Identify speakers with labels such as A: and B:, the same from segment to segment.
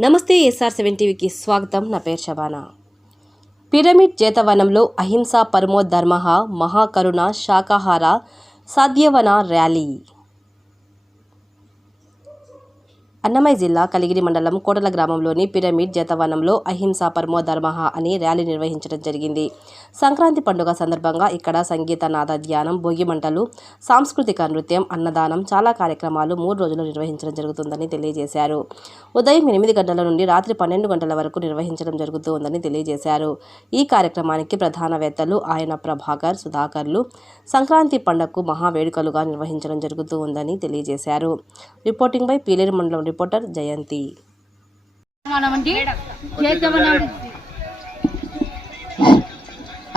A: నమస్తే SR seven టీవీకి స్వాగతం. నా పేరు శబానా. పిరమిడ్ జేతవనంలో అహింసా పరమో ధర్మ మహాకరుణ శాకాహార సాధ్యవన ర్యాలీ. అన్నమయ్య జిల్లా కలిగిరి మండలం కోటల గ్రామంలోని పిరమిడ్ జతవనంలో అహింసా పరమో ధర్మహ అని ర్యాలీ నిర్వహించడం జరిగింది. సంక్రాంతి పండుగ సందర్భంగా ఇక్కడ సంగీత నాద ధ్యానం భోగి మంటలు సాంస్కృతిక నృత్యం అన్నదానం చాలా కార్యక్రమాలు మూడు రోజులు నిర్వహించడం జరుగుతుందని తెలియజేశారు. ఉదయం ఎనిమిది గంటల నుండి రాత్రి పన్నెండు గంటల వరకు నిర్వహించడం జరుగుతుందని తెలియజేశారు. ఈ కార్యక్రమానికి ప్రధానవేత్తలు ఆయన ప్రభాకర్ సుధాకర్లు సంక్రాంతి పండుగకు మహావేడుకలుగా నిర్వహించడం జరుగుతూ ఉందని తెలియజేశారు. రిపోర్టింగ్ బై పీలేరు మండలం రిపోర్టర్ జయంతి.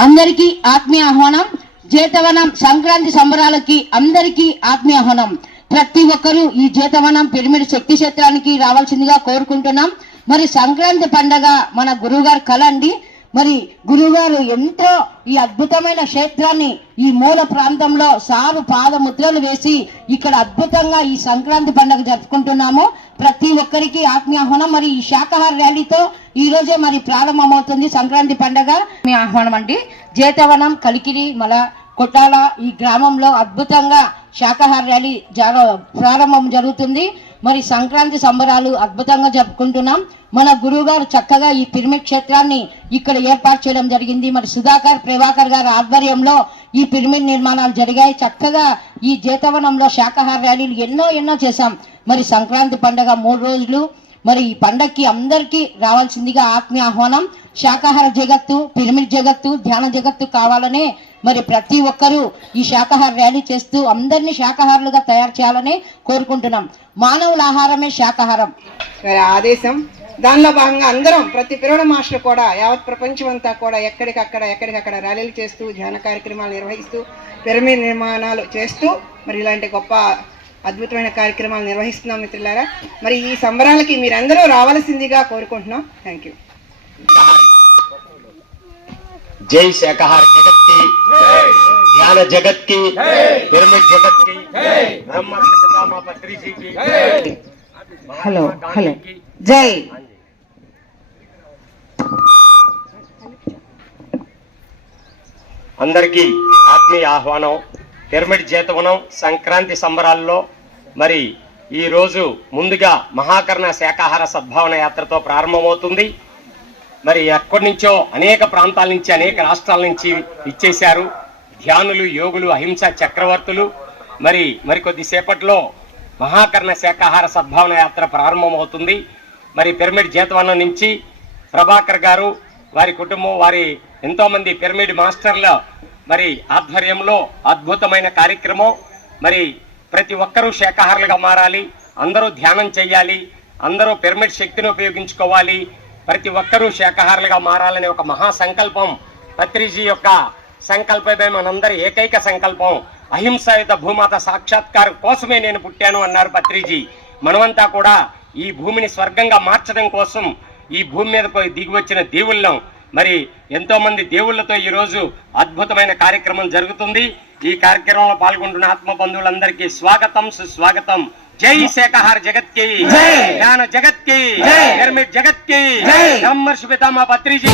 B: అందరికీ ఆత్మీయ ఆహ్వానం. జేతవనం సంక్రాంతి సంబరాలకి అందరికీ ఆత్మీయ ఆహ్వానం. ప్రతి ఒక్కరూ ఈ జేతవనం పిరమిడ్ శక్తి క్షేత్రానికి రావాల్సిందిగా కోరుకుంటున్నాం. మరి సంక్రాంతి పండగ మన గురువుగారు కళ అండి. మరి గురువుగారు ఎంతో ఈ అద్భుతమైన క్షేత్రాన్ని ఈ మూల ప్రాంతంలో సారు పాదముద్రలు వేసి ఇక్కడ అద్భుతంగా ఈ సంక్రాంతి పండుగ జరుపుకుంటున్నాము. ప్రతి ఒక్కరికి ఆత్మీయాహ్వానం. మరి ఈ శాకాహార ర్యాలీతో ఈ రోజే మరి ప్రారంభమవుతుంది సంక్రాంతి పండుగ. మీ ఆహ్వానం అండి. జేతవనం కలికిరి మల కొట్టాల ఈ గ్రామంలో అద్భుతంగా శాకాహార ర్యాలీ జర ప్రారంభం జరుగుతుంది. మరి సంక్రాంతి సంబరాలు అద్భుతంగా జరుపుకుంటున్నాం. మన గురువు గారు చక్కగా ఈ పిరమిడ్ క్షేత్రాన్ని ఇక్కడ ఏర్పాటు చేయడం జరిగింది. మరి సుధాకర్ ప్రభాకర్ గారి ఆధ్వర్యంలో ఈ పిరమిడ్ నిర్మాణాలు జరిగాయి. చక్కగా ఈ జేతవనంలో శాకాహార ర్యాలీలు ఎన్నో ఎన్నో చేశాం. మరి సంక్రాంతి పండగ మూడు రోజులు. మరి ఈ పండక్కి అందరికీ రావాల్సిందిగా ఆత్మీయ ఆహ్వానం. శాకాహార జగత్తు పిరమిడ్ జగత్తు ధ్యాన జగత్తు కావాలనే మరి ప్రతి ఒక్కరూ ఈ శాకాహార ర్యాలీ చేస్తూ అందరినీ శాకాహారులుగా తయారు చేయాలని కోరుకుంటున్నాం. మానవుల ఆహారమే శాకాహారం.
C: మరి ఆదేశం దానిలో భాగంగా అందరం ప్రతి పిరవడ మాస్టర్ కూడా యావత్ ప్రపంచం అంతా కూడా ఎక్కడికక్కడ ఎక్కడికక్కడ ర్యాలీలు చేస్తూ ధ్యాన కార్యక్రమాలు నిర్వహిస్తూ పిరమిడ్ నిర్మాణాలు చేస్తూ మరి ఇలాంటి గొప్ప అద్భుతమైన కార్యక్రమాలు నిర్వహిస్తున్నాం మిత్రులారా. మరి ఈ సంబరాలకి మీరందరూ రావాల్సిందిగా కోరుకుంటున్నాం. థ్యాంక్ యూ
D: జై శాఖహార జగత్కి. జ్ఞాన జగత్కి. పిరమిడ్ జగత్కి.
B: Hello hello. జై.
D: అందరికీ ఆత్మీయ ఆహ్వానం పిరమిడ్ జీతవనం సంక్రాంతి సంబరాల్లో. మరి ఈరోజు ముందుగా మహాకర్ణ శాఖాహార సద్భావన యాత్రతో ప్రారంభమవుతుంది. మరి ఎక్కడి నుంచో అనేక ప్రాంతాల నుంచి అనేక రాష్ట్రాల నుంచి ఇచ్చేశారు. ధ్యానులు యోగులు అహింస చక్రవర్తులు. మరి మరికొద్ది సేపట్లో మహాకర్ణ శాకాహార సద్భావన యాత్ర ప్రారంభమవుతుంది. మరి పిరమిడ్ జీతవనం నుంచి ప్రభాకర్ గారు వారి కుటుంబం వారి ఎంతోమంది పిరమిడ్ మాస్టర్ల మరి ఆధ్వర్యంలో అద్భుతమైన కార్యక్రమం. మరి ప్రతి ఒక్కరూ శాఖాహారులుగా మారాలి. అందరూ ధ్యానం చేయాలి అందరూ పిరమిడ్ శక్తిని ఉపయోగించుకోవాలి. ప్రతి ఒక్కరూ శాకాహారులుగా మారాలనే ఒక మహా సంకల్పం పత్రిజీ యొక్క సంకల్పమే మనందరి ఏకైక సంకల్పం. అహింసాయుత భూమాత సాక్షాత్కారం కోసమే నేను పుట్టాను అన్నారు పత్రిజీ. మనమంతా కూడా ఈ భూమిని స్వర్గంగా మార్చడం కోసం ఈ భూమి మీద దిగి వచ్చిన దేవుళ్ళం. మరి ఎంతోమంది దేవుళ్ళతో ఈరోజు అద్భుతమైన కార్యక్రమం జరుగుతుంది. ఈ కార్యక్రమంలో పాల్గొంటున్న ఆత్మ బంధువులందరికీ స్వాగతం సుస్వాగతం. जय सहकार जगत के। जय। ज्ञान जगत के। जय। धर्म जगत के। जय। हम पितामा पत्री जी